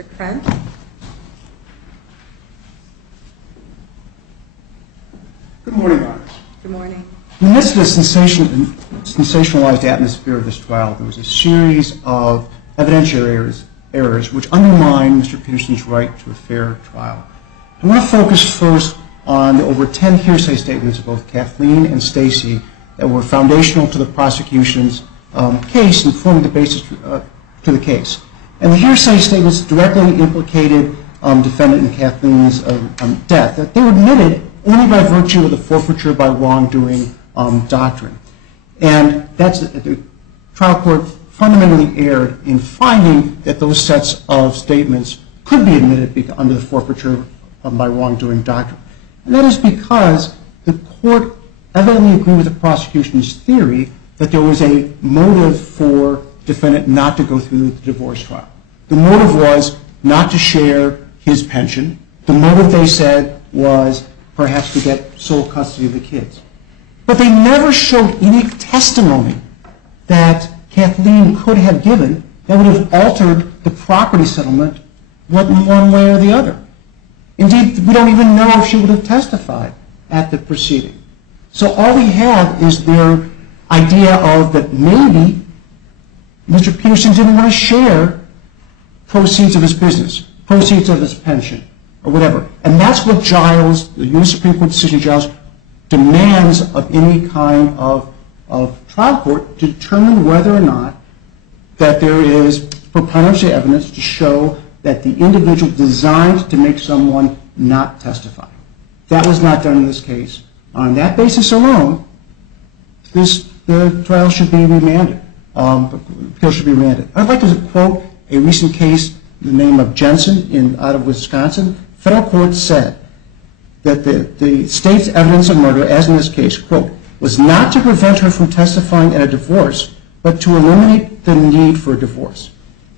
Mr. Krent. Good morning, Your Honors. Good morning. In the midst of the sensationalized atmosphere of this trial, there was a series of evidentiary errors which undermined Mr. Peterson's right to a fair trial. I want to focus first on the over 10 hearsay statements of both Kathleen and Stacy that were foundational to the prosecution's case and formed the basis to the case. And the hearsay statements directly implicated defendant and Kathleen's death. That they were admitted only by virtue of the forfeiture by wrongdoing doctrine. And that's the trial court fundamentally erred in finding that those sets of statements could be admitted under the forfeiture by wrongdoing doctrine. And that is because the court evidently agreed with the prosecution's theory that there was a motive for defendant not to go through the divorce trial. The motive was not to share his pension. The motive, they said, was perhaps to get sole custody of the kids. But they never showed any testimony that Kathleen could have given that would have altered the property settlement one way or the other. Indeed, we don't even know if she would have testified at the proceeding. So all we have is their idea of that maybe Mr. Peterson didn't want to share proceeds of his business, proceeds of his pension, or whatever. And that's what Giles, the U.S. Supreme Court decision Giles, demands of any kind of trial court to determine whether or not that there is preponderance evidence to show that the individual designed to make someone not testify. That was not done in this case. On that basis alone, the trial should be remanded. The appeal should be remanded. I'd like to quote a recent case, the name of Jensen out of Wisconsin. Federal court said that the state's evidence of murder, as in this case, quote, was not to prevent her from testifying at a divorce, but to eliminate the need for a divorce.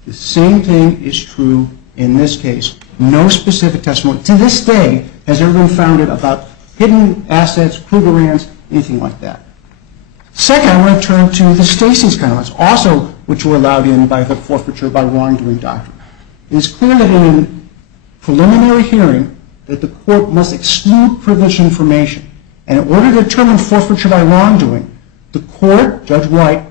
The same thing is true in this case. No specific testimony to this day has ever been founded about hidden assets, Krugerrands, anything like that. Second, I want to turn to the Stacy's comments, also which were allowed in by the forfeiture by wrongdoing doctrine. It is clear that in a preliminary hearing that the court must exclude privileged information. And in order to determine forfeiture by wrongdoing, the court, Judge White,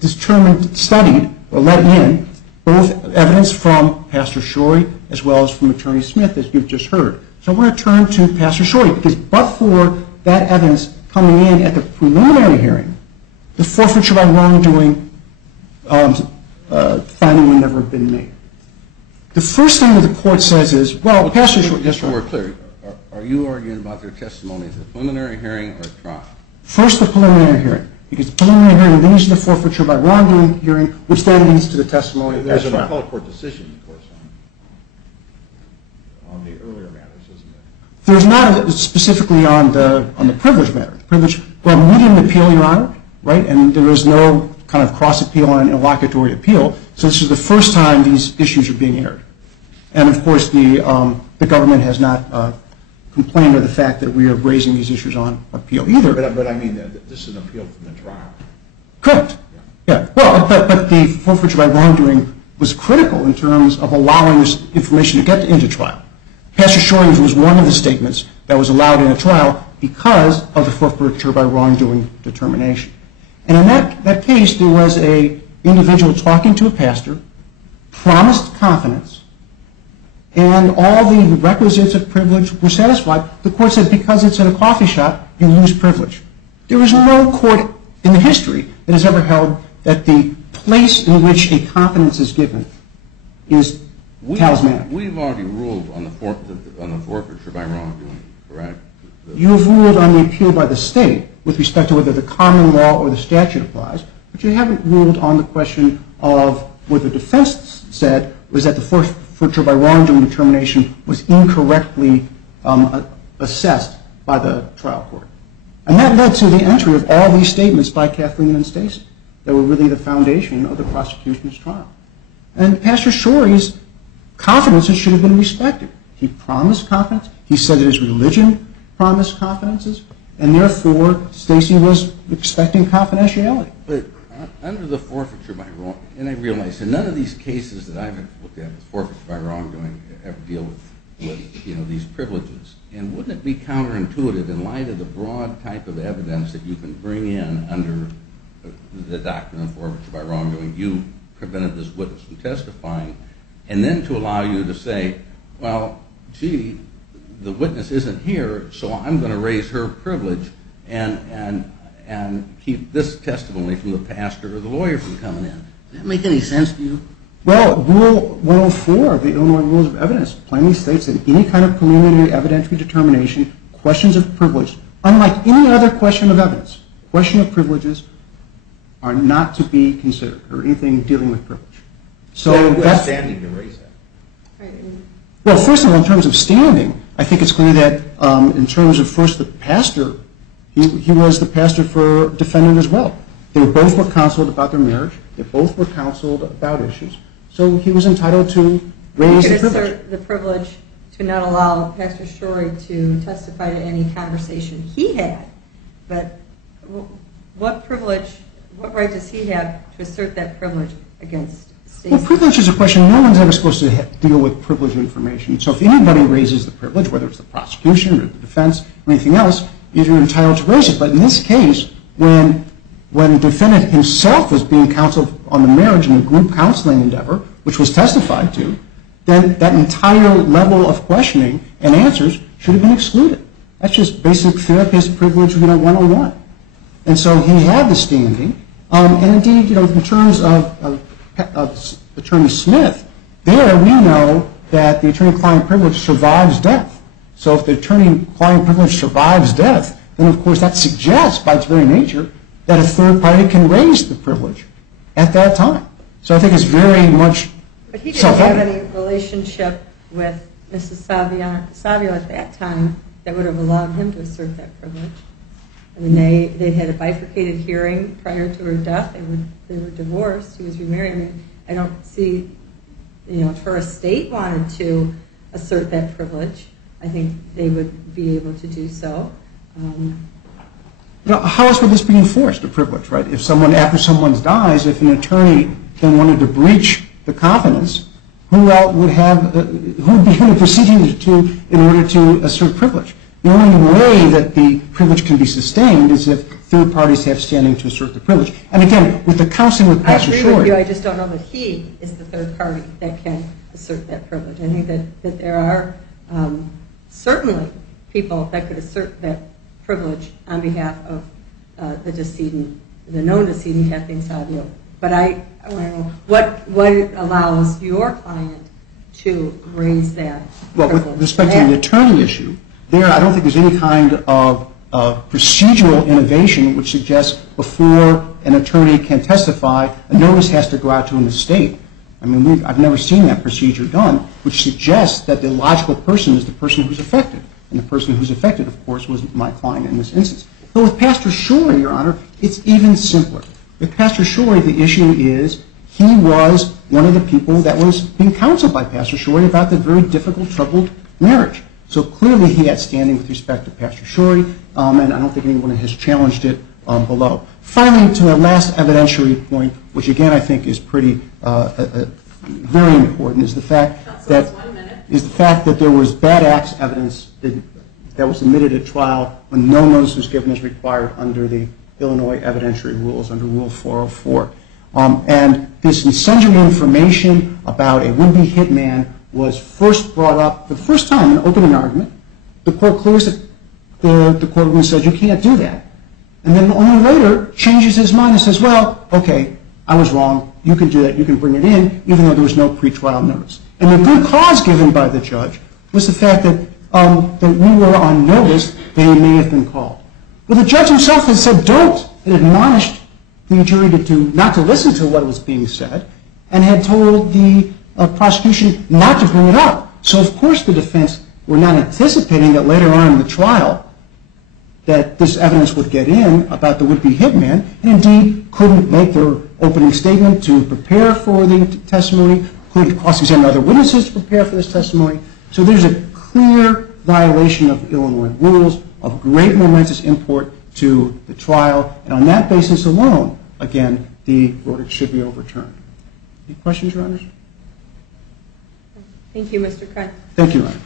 studied or let in both evidence from Pastor Shorey as well as from Attorney Smith, as you've just heard. So I want to turn to Pastor Shorey, because but for that evidence coming in at the preliminary hearing, the forfeiture by wrongdoing finding would never have been made. The first thing that the court says is, well, Pastor Shorey, just so we're clear, are you arguing about their testimony at the preliminary hearing or trial? First, the preliminary hearing, because the preliminary hearing leads to the forfeiture by wrongdoing hearing, which then leads to the testimony. There's an appellate court decision, of course, on the earlier matters, isn't there? There's not specifically on the privilege matter. Well, we didn't appeal, Your Honor, right? And there was no kind of cross appeal on an interlocutory appeal. So this is the first time these issues are being aired. And of course, the government has not complained of the fact that we are raising these issues on appeal either. But I mean, this is an appeal from the trial. Correct. Yeah. Well, but the forfeiture by wrongdoing was critical in terms of allowing this information to get into trial. Pastor Shorey was one of the statements that was allowed in a trial because of the forfeiture by wrongdoing determination. And in that case, there was an individual talking to a pastor, promised confidence, and all the requisites of privilege were satisfied. The court said because it's in a coffee shop, you lose privilege. There is no court in the history that has ever held that the place in which a confidence is given is talismanic. We've already ruled on the forfeiture by wrongdoing, correct? You have ruled on the appeal by the state with respect to whether the common law or the statute applies, but you haven't ruled on the question of what the defense said was that the forfeiture by wrongdoing determination was incorrectly assessed by the trial court. And that led to the entry of all these statements by Kathleen and Stacy that were really the foundation of the prosecution's trial. And Pastor Shorey's confidences should have been respected. He promised confidence. He said that his religion promised confidences, and therefore Stacy was expecting confidentiality. But Under the forfeiture by wrong, and I realize that none of these cases that I've looked at with forfeiture by wrongdoing ever deal with these privileges. And wouldn't it be counterintuitive in light of the broad type of evidence that you can bring in under the doctrine of forfeiture by wrongdoing? You prevented this witness from testifying, and then to allow you to say, well, gee, the witness isn't here, so I'm going to raise her privilege and keep this testimony from the pastor or the lawyer from coming in. Does that make any sense to you? Well, Rule 104 of the Illinois Rules of Evidence plainly states that any kind of preliminary evidentiary determination, questions of privilege, unlike any other question of evidence, question of privileges are not to be considered, or anything dealing with privilege. So that's standing to raise that. Well, first of all, in terms of standing, I think it's clear that in terms of first the pastor, he was the pastor for defendant as well. They both were counseled about their marriage. They both were counseled about issues. So he was entitled to raise the privilege. He could assert the privilege to not allow Pastor Shorey to testify to any conversation he had. But what privilege, what right does he have to assert that privilege against Stacey? Well, privilege is a question. No one's ever supposed to deal with privileged information. So if anybody raises the privilege, whether it's the prosecution or the defense or anything else, you're entitled to raise it. But in this case, when the defendant himself was being counseled on the marriage in a group counseling endeavor, which was testified to, then that entire level of questioning and answers should have been excluded. That's just basic therapist privilege 101. And so he had the standing. And indeed, in terms of Attorney Smith, there we know that the attorney-client privilege survives death. So if the attorney-client privilege survives death, then of course that suggests by its very nature that a third party can raise the privilege at that time. So I think it's very much But he didn't have any relationship with Mrs. Savio at that time that would have allowed him to assert that privilege. I mean, they had a bifurcated hearing prior to her death. They were divorced. He was remarried. I mean, I don't see, if her estate wanted to assert that privilege, I think they would be able to do so. How else would this be enforced, a privilege, right? If someone, after someone dies, if an attorney then wanted to breach the confidence, who else would be in a proceeding in order to assert privilege? The only way that the privilege can be sustained is if third parties have standing to assert the privilege. And again, with the counseling with Pastor Shorey. I agree with you. I just don't know that he is the third party that can assert that privilege. I think that there are certainly people that could assert that privilege on behalf of the decedent, the known decedent, Kathleen Savio. But I want to know what allows your client to raise that privilege. Well, with respect to the attorney issue, there I don't think there's any kind of procedural innovation which suggests before an attorney can testify, a notice has to go out to an estate. I mean, I've never seen that procedure done, which suggests that the logical person is the person who's affected. And the person who's affected, of course, was my client in this instance. But with Pastor Shorey, Your Honor, it's even simpler. With Pastor Shorey, the issue is he was one of the people that was being counseled by Pastor Shorey about the very difficult, troubled marriage. So clearly he had standing with respect to Pastor Shorey, and I don't think anyone has challenged it below. Finally, to the last evidentiary point, which again I think is pretty very important, is the fact that there was bad acts evidence that was admitted at trial when no notice was given as required under the Illinois evidentiary rules, under Rule 404. And this incendiary information about a would-be hitman was first brought up for the first time in an opening argument. The court clears it. The courtroom says, you can't do that. And then only later changes his mind and says, well, okay, I was wrong. You can do that. You can bring it in, even though there was no pretrial notice. And the good cause given by the judge was the fact that we were on notice that he may have been called. Well, the judge himself had said don't, and admonished the jury not to listen to what was being said, and had told the prosecution not to bring it up. So, of course, the defense were not anticipating that later on in the trial that this evidence would get in about the would-be hitman, and indeed couldn't make their opening statement to prepare for the testimony, couldn't cross-examine other witnesses to prepare for this testimony. So there's a clear violation of Illinois rules of great momentous import to the trial, and on that basis alone, again, the verdict should be overturned. Any questions, Your Honors? Thank you, Mr. Krein. Thank you, Your Honor.